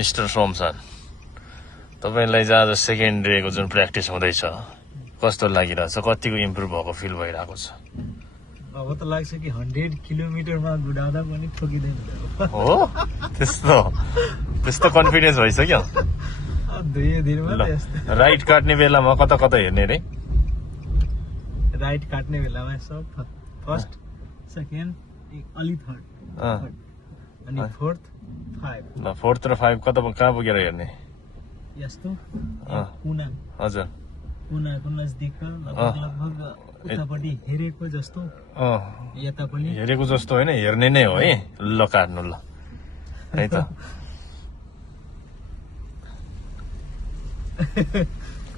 Mister सोमसन, तपाईलाई चाहिँ आज सेकेन्ड डेको जुन प्र्याक्टिस हुँदैछ कस्तो लागिरहेछ, कतिको इम्प्रुभ भएको फिल भइरहेको छ? अब त लाग्छ कि 100 किलोमिटरमा गुडाउँदा पनि ठोकिँदैन हो त्यस्तो कन्फिडेन्स भइसक्यो। धीरे धीरेमा ल राइट काट्ने बेलामा कता कता हेर्ने रे? राइट काट्ने बेलामा सब फर्स्ट सेकेन्ड अलि थर्ड अनि फोर्थ 5 ल फोर्थ र 5 कहाँ पुगेर हेर्ने? यस्तो कुना हजुर कुनाको नजिक लगभग उतापट्टि हेरेको जस्तो यता पनि हेरेको जस्तो होइन, हेर्ने नै हो है। ल काट्नु ल है त।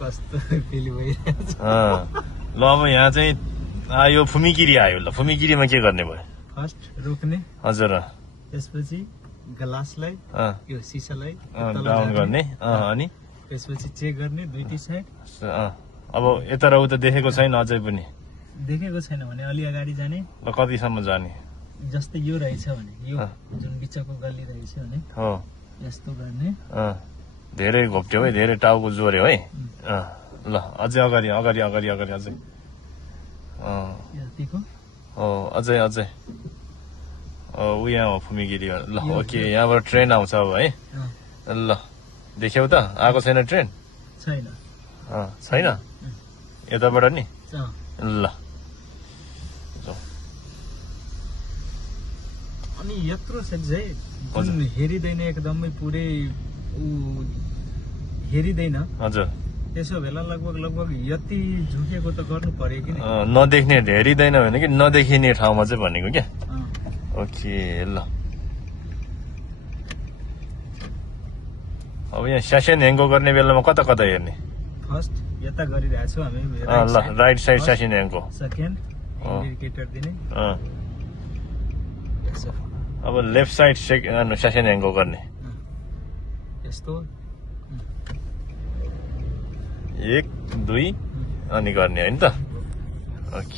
कस्तो फिल भइरहेछ। ल अब यहाँ चाहिँ आयो फुमिगिरी आयो। ल फुमिगिरीमा के गर्ने भयो? फर्स्ट रोक्ने, हजुर त्यसपछि ग्लासलाई यो सिसालाई डाउन गर्ने अनि त्यसपछि चेक गर्ने दुईटी साइड। अब यता र उता देखेको छैन अझै पनि? देखेको छैन भने अलि अगाडि जाने। ल कतिसम्म जाने? जस्तै यो रहेछ भने यो जुन बिचको गल्ली रहेछ भने हो यस्तो गर्ने। धेरै घोप्ट्यो है, धेरै टाउको जोर्यो है। ल अझै अगाडि अगाडि अगाडि अगाडि अझै यतिको हो अझै अझै ऊ यहाँ हो फुमिगिरी। ल ओके, यहाँबाट ट्रेन आउँछ अब है। ल देख्यौ त आएको छैन ट्रेन? छैन छैन यताबाट नि। ल अनि यत्रो चाहिँ जुन हेरिँदैन एकदमै पुरै हेरिँदैन। हजुर त्यसो बेला लगभग यति झुकेको त गर्नु पर्यो कि नदेख्ने हेरिँदैन भने कि नदेखिने ठाउँमा चाहिँ भनेको क्या। ओके ल अब यहाँ स्यासेनहेङको गर्ने बेलामा कता कता हेर्ने? फर्स्ट यता गरिरहेछौ हामी। ल राइट साइड स्यासेनहेङको। सेकेन्ड इन्डिकेटर दिने। अब लेफ्ट साइड स्यासेनहेङको गर्ने। यस्तो 1 2 अनि गर्ने होइन त? ओके।